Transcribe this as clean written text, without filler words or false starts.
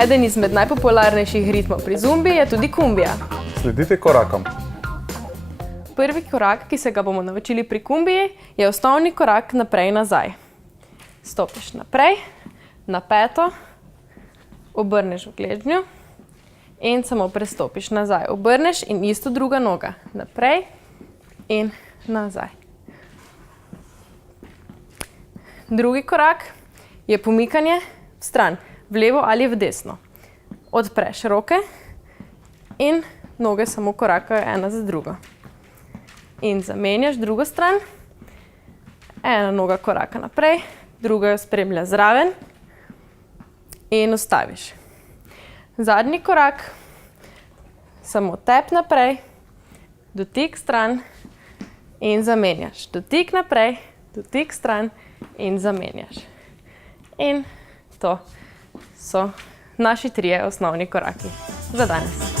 Eden izmed najpopularnejših ritmov pri zumbi je tudi kumbija. Sledite korakom. Prvi korak, ki se ga bomo naučili pri kumbiji, je osnovni korak naprej-nazaj. Stopiš naprej, na peto, obrneš v gležnju in samo prestopiš nazaj. Obrneš in isto druga noga. Naprej in nazaj. Drugi korak je pomikanje v stran, v levo ali v desno. Odpreš roke in noge samo korakajo ena za drugo. In zamenjaš drugo stran. Ena noga koraka naprej, druga jo spremlja zraven in ustaviš. Zadnji korak, samo tep naprej, dotik stran in zamenjaš. Dotik naprej, dotik stran in zamenjaš. In to so naši trije osnovni koraki za danes.